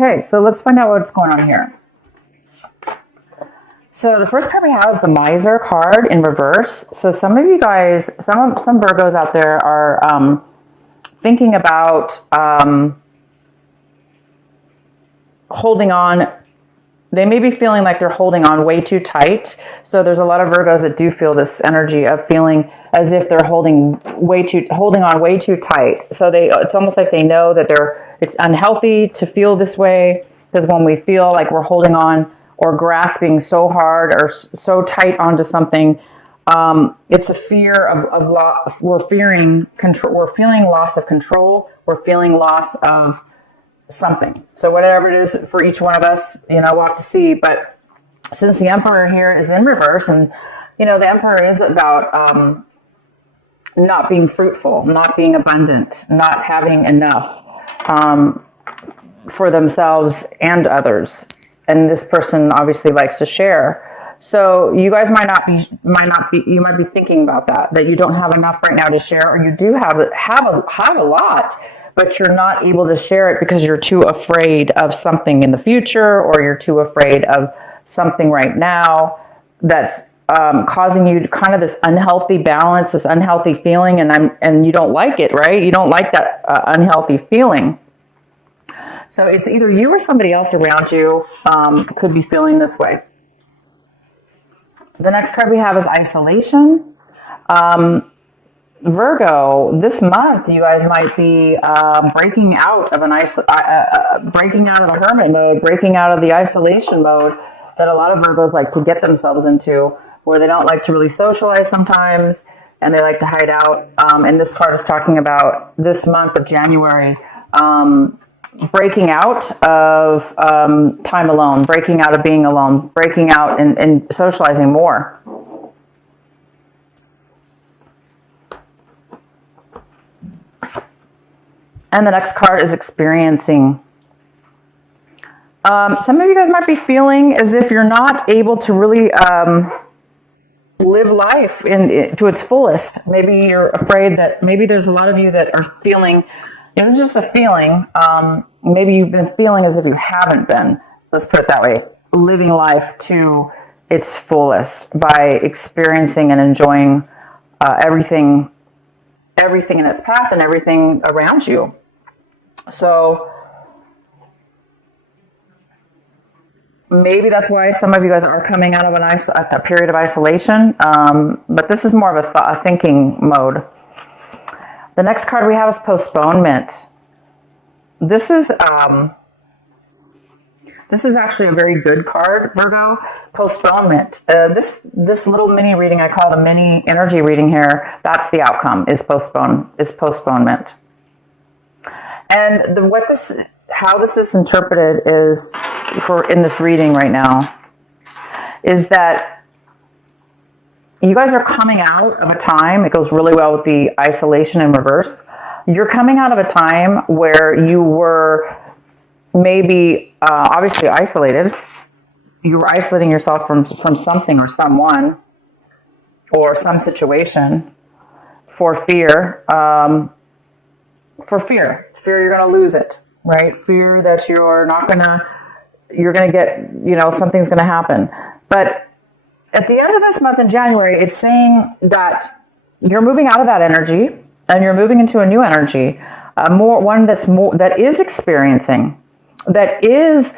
Okay, so let's find out what's going on here. So the first card we have is the Miser card in reverse. So some of you guys, some Virgos out there are thinking about holding on. They may be feeling like they're holding on way too tight. So there's a lot of Virgos that do feel this energy of feeling as if they're holding on way too tight. So it's almost like they know that it's unhealthy to feel this way, because when we feel like we're holding on or grasping so hard or so tight onto something, it's a fear of loss. We're fearing control. We're feeling loss of control. We're feeling loss of something. So whatever it is for each one of us, we'll have to see. But since the Emperor here is in reverse, and the Emperor is about not being fruitful, not being abundant, not having enough for themselves and others. And this person obviously likes to share. So you guys you might be thinking about that you don't have enough right now to share, or you do have a lot, but you're not able to share it because you're too afraid of something in the future, or you're too afraid of something right now that's causing you kind of this unhealthy balance, this unhealthy feeling, and you don't like it, right? You don't like that unhealthy feeling. So it's either you or somebody else around you could be feeling this way. The next card we have is isolation. Virgo, this month you guys might be breaking out of breaking out of the hermit mode, breaking out of the isolation mode that a lot of Virgos like to get themselves into, where they don't like to really socialize sometimes, and they like to hide out. And this card is talking about this month of January, breaking out of time alone, breaking out of being alone, breaking out and socializing more. And the next card is experiencing. Some of you guys might be feeling as if you're not able to really live life to its fullest. Maybe you're afraid that maybe there's a lot of you that are feeling, it's just a feeling. Maybe you've been feeling as if you haven't been, let's put it that way, living life to its fullest by experiencing and enjoying everything in its path and everything around you. So maybe that's why some of you guys are coming out of a period of isolation. But this is more of a thinking mode. The next card we have is postponement. This is actually a very good card, Virgo. Postponement. This little mini reading, I call it a mini energy reading here. That's the outcome. Is postponement. And how this is interpreted is in this reading right now is that you guys are coming out of a time. It goes really well with the isolation in reverse. You're coming out of a time where you were maybe obviously isolated. You were isolating yourself from something or someone or some situation for fear. Fear you're going to lose it, right? Fear that you're going to get, something's going to happen. But at the end of this month in January, it's saying that you're moving out of that energy and you're moving into a new energy, that is experiencing, that is,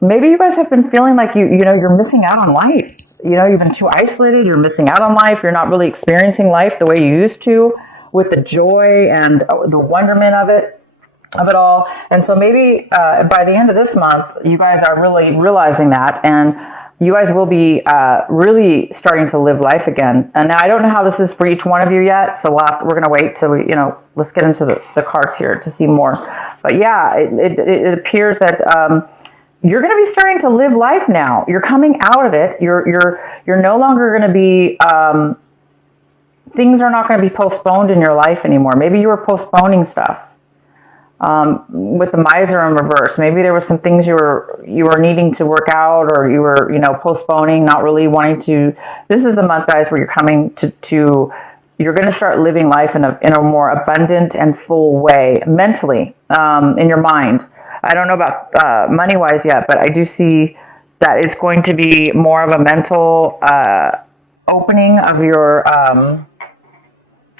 maybe you guys have been feeling like you're missing out on life. You've been too isolated. You're missing out on life. You're not really experiencing life the way you used to, with the joy and the wonderment of it all. And so maybe by the end of this month, you guys are really realizing that, and you guys will be really starting to live life again. And now I don't know how this is for each one of you yet, so we're going to wait till let's get into the cards here to see more. But yeah, it appears that you're going to be starting to live life now. You're coming out of it. You're no longer going to be things are not going to be postponed in your life anymore. Maybe you were postponing stuff. With the Miser in reverse, maybe there were some things you were needing to work out, or you were postponing, not really wanting to. This is the month, guys, where you're coming to you're going to start living life in a more abundant and full way mentally, in your mind. I don't know about money-wise yet, but I do see that it's going to be more of a mental opening of your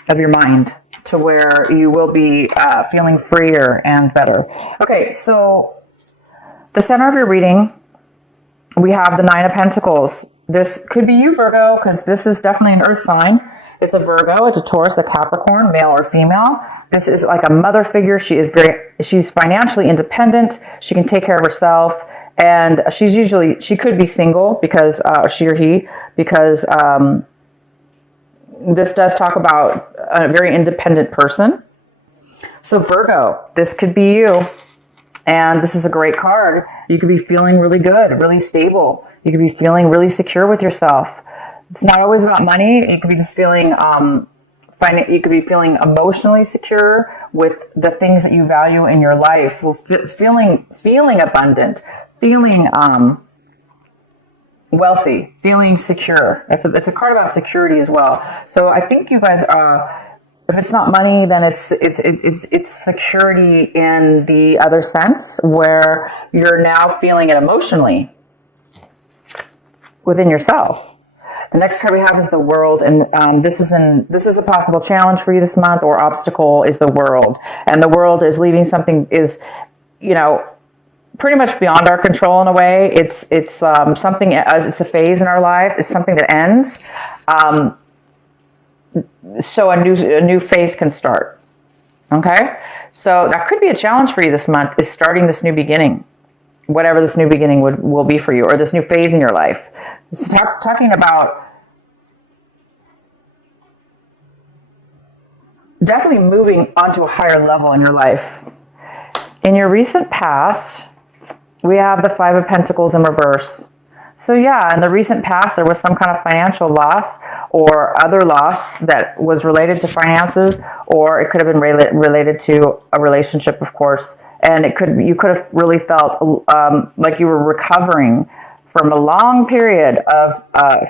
mind to where you will be feeling freer and better. Okay, so the center of your reading, we have the Nine of Pentacles. This could be you, Virgo, because this is definitely an earth sign. It's a Virgo, it's a Taurus, a Capricorn, male or female. This is like a mother figure. She's financially independent. She can take care of herself. And she could be single because, she or he, because this does talk about a very independent person. So Virgo, this could be you. And this is a great card. You could be feeling really good, really stable. You could be feeling really secure with yourself. It's not always about money. You could be just feeling, you could be feeling emotionally secure with the things that you value in your life. Feeling abundant, feeling wealthy, feeling secure. It's a card about security as well. So I think you guys are. If it's not money, then it's security in the other sense, where you're now feeling it emotionally within yourself. The next card we have is the World, and this is a possible challenge for you this month, or obstacle is the World, and the World is leaving something pretty much beyond our control in a way. It's something. It's a phase in our life. It's something that ends. So a new phase can start. Okay, so that could be a challenge for you this month, is starting this new beginning, whatever this new beginning will be for you, or this new phase in your life. So talking about definitely moving onto a higher level in your life. In your recent past, we have the Five of Pentacles in reverse. So yeah, in the recent past, there was some kind of financial loss or other loss that was related to finances, or it could have been related to a relationship, of course. And you could have really felt like you were recovering from a long period of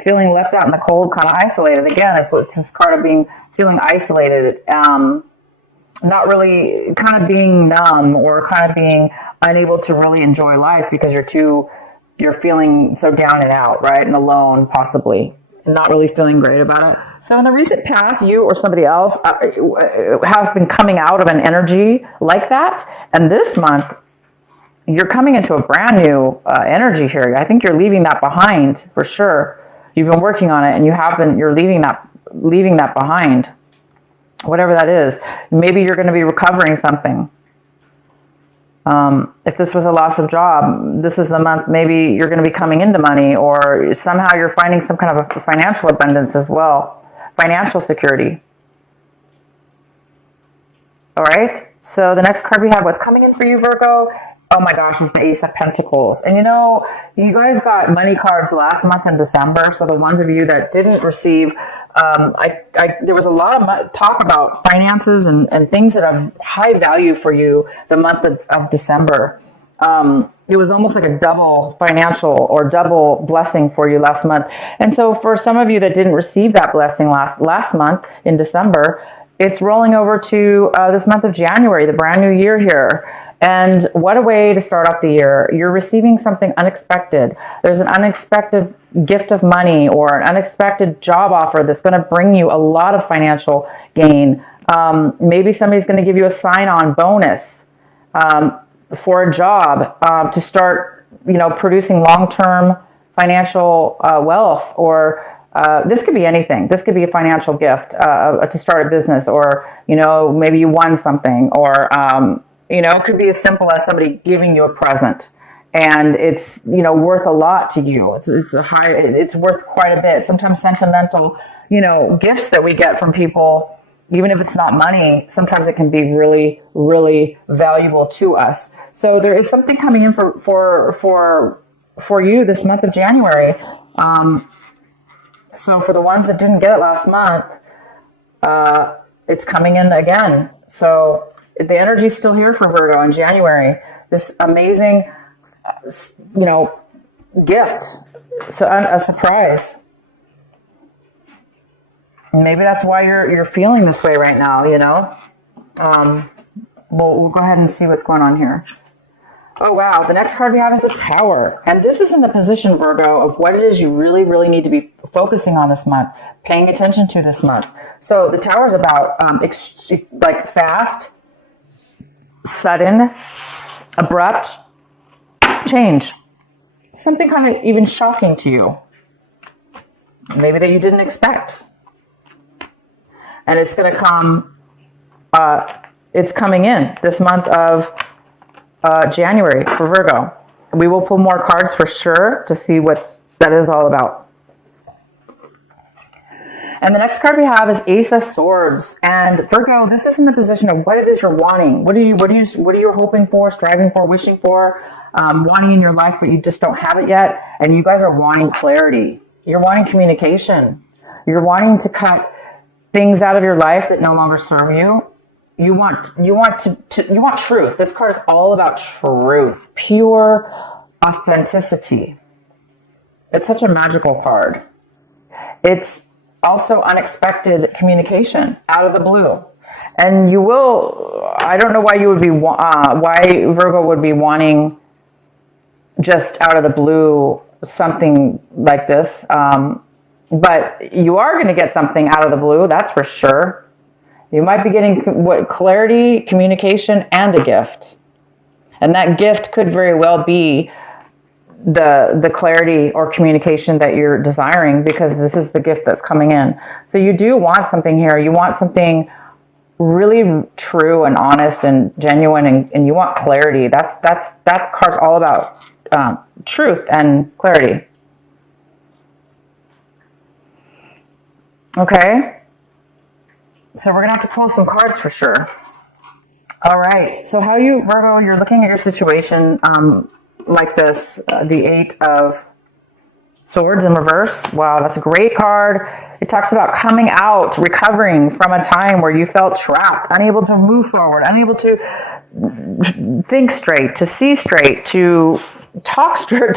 feeling left out in the cold, kind of isolated. Again, it's this card of feeling isolated, not really, kind of being numb, or kind of being unable to really enjoy life because you're feeling so down and out, right? And alone, possibly, and not really feeling great about it. So in the recent past, you or somebody else have been coming out of an energy like that. And this month, you're coming into a brand new energy here. I think you're leaving that behind for sure. You've been working on it, and you're leaving that behind. Whatever that is. Maybe you're going to be recovering something. If this was a loss of job, this is the month maybe you're going to be coming into money, or somehow you're finding some kind of a financial abundance as well. Financial security. All right. So the next card we have, what's coming in for you, Virgo? Oh my gosh, is the Ace of Pentacles. And you guys got money cards last month in December. So the ones of you that didn't receive, there was a lot of talk about finances and things that have high value for you the month of December. It was almost like a double financial or double blessing for you last month. And so for some of you that didn't receive that blessing last month in December, it's rolling over to this month of January, the brand new year here. And what a way to start off the year. You're receiving something unexpected. There's an unexpected gift of money or an unexpected job offer that's going to bring you a lot of financial gain. Maybe somebody's going to give you a sign-on bonus for a job to start, producing long-term financial wealth. Or this could be anything. This could be a financial gift to start a business, or maybe you won something, or it could be as simple as somebody giving you a present, and it's worth a lot to you. It's worth quite a bit. Sometimes sentimental gifts that we get from people, even if it's not money, sometimes it can be really, really valuable to us. So there is something coming in for you this month of January. So for the ones that didn't get it last month, it's coming in again. So the energy is still here for Virgo in January. This amazing, gift. So a surprise. Maybe that's why you're feeling this way right now. We'll go ahead and see what's going on here. Oh, wow. The next card we have is the Tower. And this is in the position, Virgo, of what it is you really, really need to be focusing on this month, paying attention to this month. So the Tower is about like fast, sudden, abrupt change. Something kind of even shocking to you. Maybe that you didn't expect. And it's going to come, it's coming in this month of January for Virgo. We will pull more cards for sure to see what that is all about. And the next card we have is Ace of Swords. And Virgo, this is in the position of what it is you're wanting. What are you hoping for, striving for, wishing for, wanting in your life, but you just don't have it yet. And you guys are wanting clarity. You're wanting communication. You're wanting to cut things out of your life that no longer serve you. You want truth. This card is all about truth, pure authenticity. It's such a magical card. It's also unexpected communication out of the blue. And you will, I don't know why you would be, why Virgo would be wanting just out of the blue something like this. But you are going to get something out of the blue, that's for sure. You might be getting clarity, communication, and a gift. And that gift could very well be the clarity or communication that you're desiring, because this is the gift that's coming in. So you do want something here. You want something really true and honest and genuine, and you want clarity. That card's all about truth and clarity. Okay. So we're going to have to pull some cards for sure. All right. So how you, Virgo, you're looking at your situation like this, the Eight of Swords in reverse. Wow, that's a great card. It talks about coming out, recovering from a time where you felt trapped, unable to move forward, unable to think straight, to see straight, to talk straight.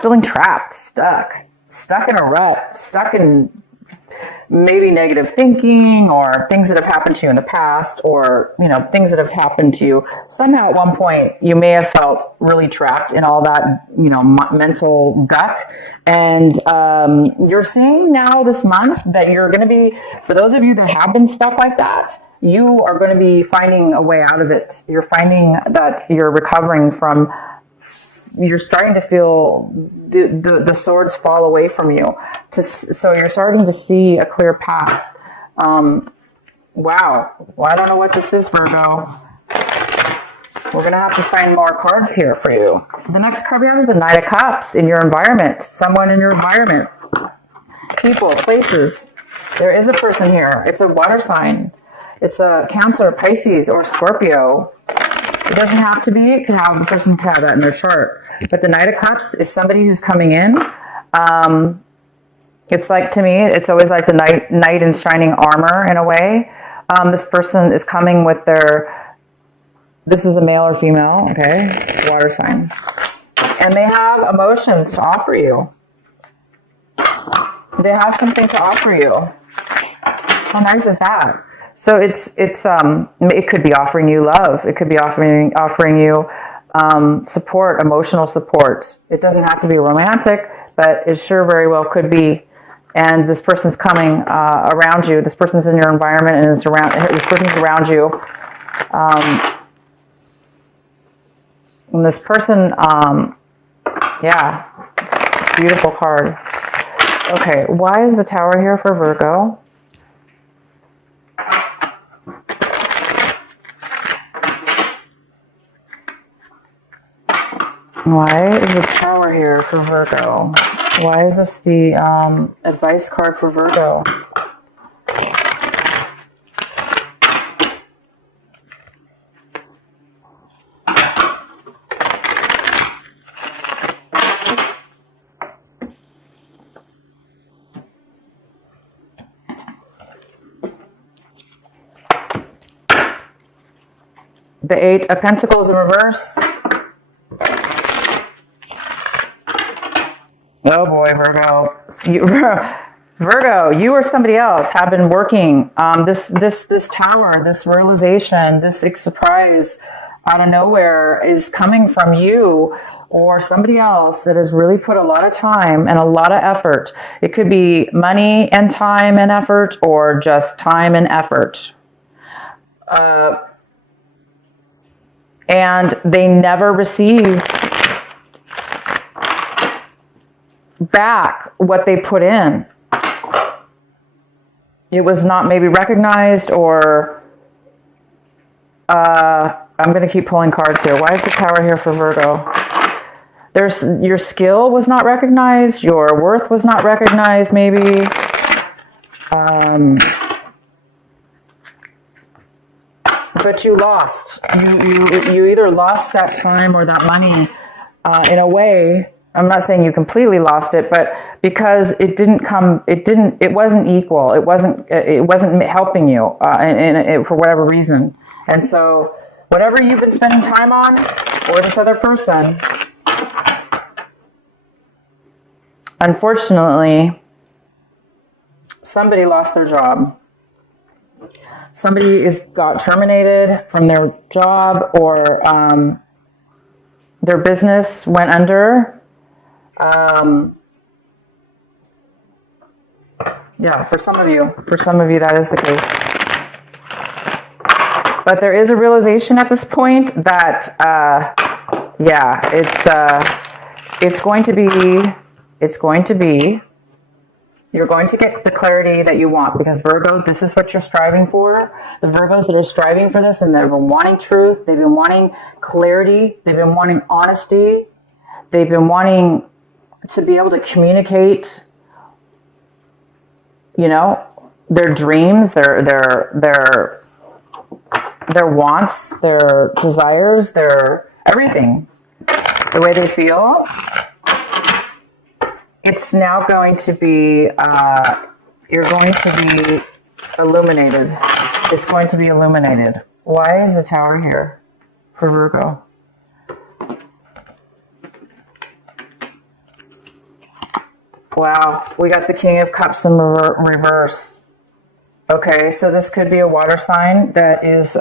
Feeling trapped, stuck in a rut, stuck in maybe negative thinking, or things that have happened to you in the past, or things that have happened to you somehow at one point. You may have felt really trapped in all that mental guck, and you're seeing now this month that you're going to be, for those of you that have been stuck like that, you are going to be finding a way out of it. You're finding that you're recovering from, you're starting to feel the swords fall away from you. So you're starting to see a clear path. Wow. Well, I don't know what this is, Virgo. We're going to have to find more cards here for you. The next card we have is the Knight of Cups. In your environment, someone in your environment. People, places. There is a person here. It's a water sign. It's a Cancer, Pisces, or Scorpio. It doesn't have to be. It could have, the person could have that in their chart. But the Knight of Cups is somebody who's coming in. It's like, to me, it's always like the knight in shining armor in a way. This person is coming with this is a male or female, okay? Water sign. And they have emotions to offer you. They have something to offer you. How nice is that? So it could be offering you love. It could be offering you support, emotional support. It doesn't have to be romantic, but it sure very well could be. And this person's coming around you. This person's in your environment, and this person's around you. And this person, beautiful card. Okay, why is the Tower here for Virgo? Why is the Tower here for Virgo? Why is this the advice card for Virgo? The Eight of Pentacles in reverse. Oh boy, Virgo. Virgo, you or somebody else have been working this Tower, this realization, this surprise out of nowhere is coming from you or somebody else that has really put a lot of time and a lot of effort. It could be money and time and effort, or just time and effort. And they never received back what they put in. It was not maybe recognized, or I'm going to keep pulling cards here. Why is the Tower here for Virgo? Your skill was not recognized. Your worth was not recognized, maybe. But you lost. You either lost that time or that money in a way. I'm not saying you completely lost it, but because it wasn't equal. It wasn't helping you for whatever reason. And so whatever you've been spending time on, or this other person, unfortunately, somebody lost their job. Somebody got terminated from their job, or their business went under. Yeah, for some of you that is the case. But there is a realization at this point that, it's going to be, you're going to get the clarity that you want, because Virgo, this is what you're striving for. The Virgos that are striving for this, and they've been wanting truth, they've been wanting clarity, they've been wanting honesty, they've been wanting to be able to communicate, their dreams, their wants, their desires, their everything, the way they feel. It's now going to be, you're going to be illuminated. It's going to be illuminated. Why is the Tower here for Virgo? Wow, we got the King of Cups in reverse. Okay, so this could be a water sign that is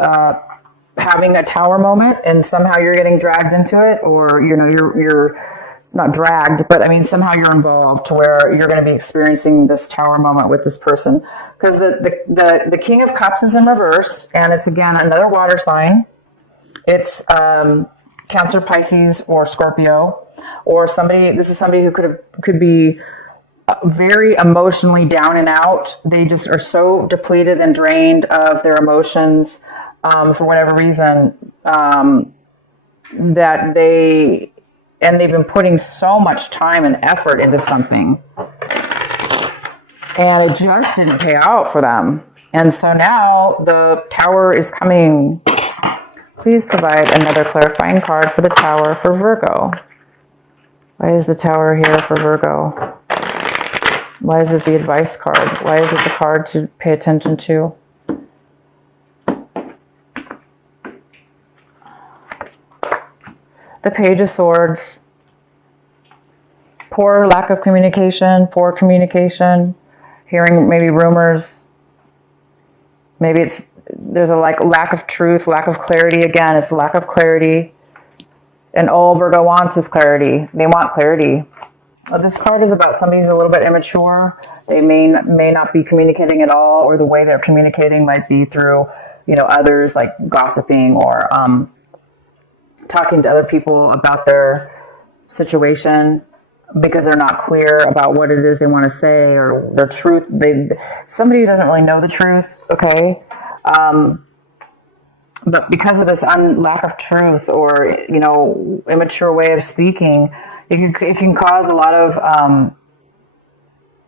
having a Tower moment, and somehow you're getting dragged into it, or you're not dragged, but I mean somehow you're involved to where you're going to be experiencing this Tower moment with this person. Because the King of Cups is in reverse, and it's again another water sign. It's Cancer, Pisces, or Scorpio, or somebody. This is somebody who could be very emotionally down and out. They just are so depleted and drained of their emotions for whatever reason, that they've been putting so much time and effort into something, and it just didn't pay out for them. And so now the Tower is coming. Please provide another clarifying card for the Tower for Virgo. Why is the Tower here for Virgo? Why is it the advice card? Why is it the card to pay attention to? The Page of Swords. Poor lack of communication, poor communication, hearing maybe rumors. Maybe there's a lack of truth, lack of clarity. Again, it's lack of clarity. And all Virgo wants is clarity. They want clarity. This card is about somebody who's a little bit immature. They may not be communicating at all, or the way they're communicating might be through, others, like gossiping, or talking to other people about their situation because they're not clear about what it is they want to say, or their truth. Somebody who doesn't really know the truth, okay? But because of this lack of truth, or, immature way of speaking, it can cause a lot of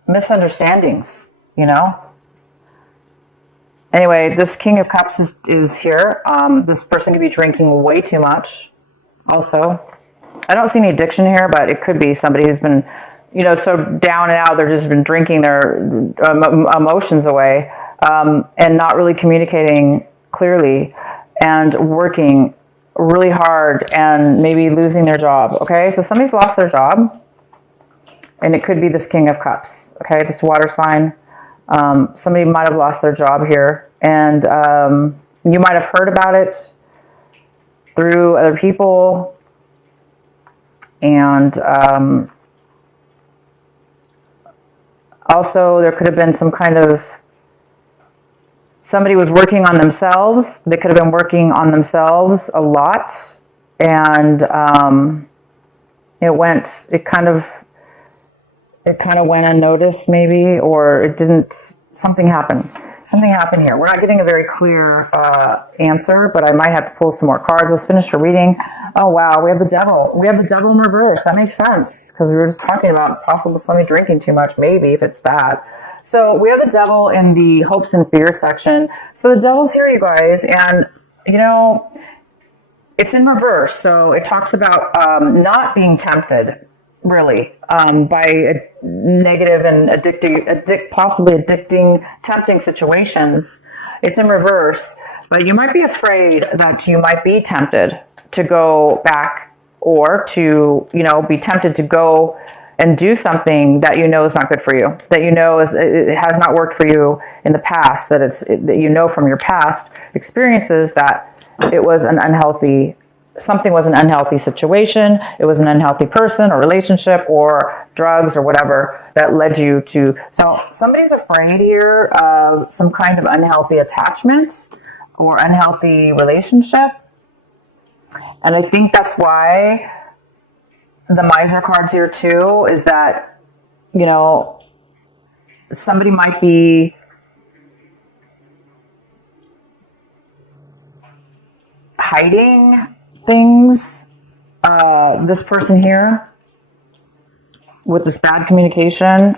misunderstandings, Anyway, this King of Cups is here. This person could be drinking way too much also. I don't see any addiction here, but it could be somebody who's been, so down and out, they've just been drinking their emotions away, and not really communicating clearly, and working really hard, and maybe losing their job. Okay, so somebody's lost their job, and it could be this King of Cups. Okay, this water sign. Somebody might have lost their job here, and you might have heard about it. through other people. And also there could have been some kind of, somebody was working on themselves. They could have been working on themselves a lot. And it kind of went unnoticed maybe, or it didn't, something happened here. We're not getting a very clear answer, but I might have to pull some more cards. Let's finish the reading. Oh wow, we have the devil in reverse. That makes sense, because we were just talking about possible somebody drinking too much, maybe, if it's that. So we have the devil in the hopes and fears section. So the devil's here, you guys, and it's in reverse. So it talks about not being tempted, really, by a negative and possibly addicting, tempting situations. It's in reverse, but you might be afraid that you might be tempted to go back, or to, be tempted to go and do something that is not good for you, that it has not worked for you in the past, that from your past experiences that it was something was an unhealthy situation, it was an unhealthy person or relationship or drugs or whatever that led you to. So somebody's afraid here of some kind of unhealthy attachment or unhealthy relationship. And I think that's why the miser card's here too, is that, somebody might be hiding things, this person here, with this bad communication.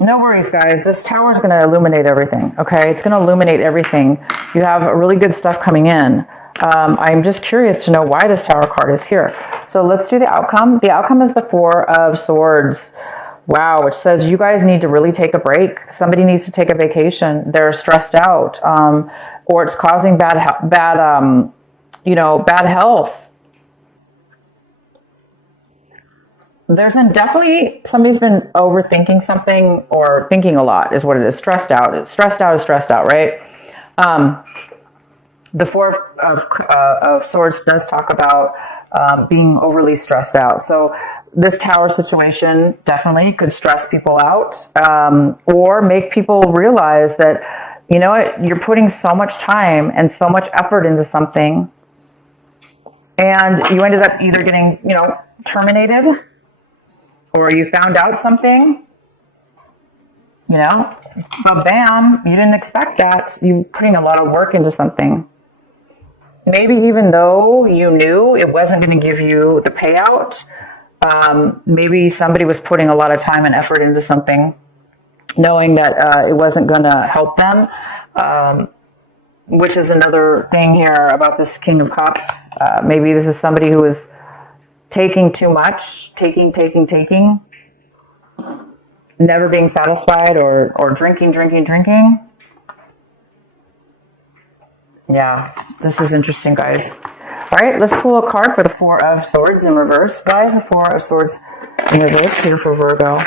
No worries, guys. This tower is going to illuminate everything, okay? It's going to illuminate everything. You have really good stuff coming in. I'm just curious to know why this tower card is here. So let's do the outcome. The outcome is the Four of Swords. Wow, which says you guys need to really take a break. Somebody needs to take a vacation. They're stressed out, or it's causing bad health. There's definitely somebody's been overthinking something, or thinking a lot is what it is. Stressed out. Stressed out, right? The Four of Swords does talk about being overly stressed out. So this tower situation definitely could stress people out, or make people realize that, you're putting so much time and so much effort into something, and you ended up either getting, terminated, or you found out something, but bam, you didn't expect that. You're putting a lot of work into something. Maybe even though you knew it wasn't going to give you the payout, maybe somebody was putting a lot of time and effort into something, knowing that it wasn't going to help them, which is another thing here about this King of Cups. Maybe this is somebody who is taking too much, taking, never being satisfied, or drinking. Yeah, this is interesting, guys. All right, let's pull a card for the Four of Swords in reverse. Why is the Four of Swords in reverse here for Virgo?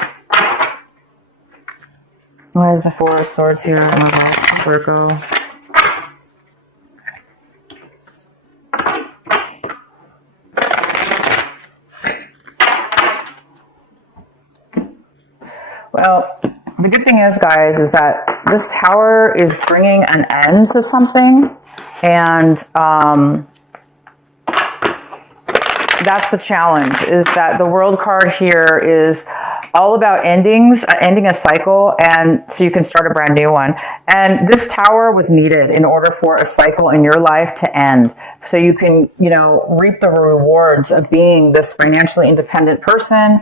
Why is the Four of Swords here in reverse for Virgo? Well, the good thing is, guys, is that this tower is bringing an end to something, and that's the challenge, is that the World card here is all about endings, ending a cycle, and so you can start a brand new one. And this tower was needed in order for a cycle in your life to end, so you can, reap the rewards of being this financially independent person,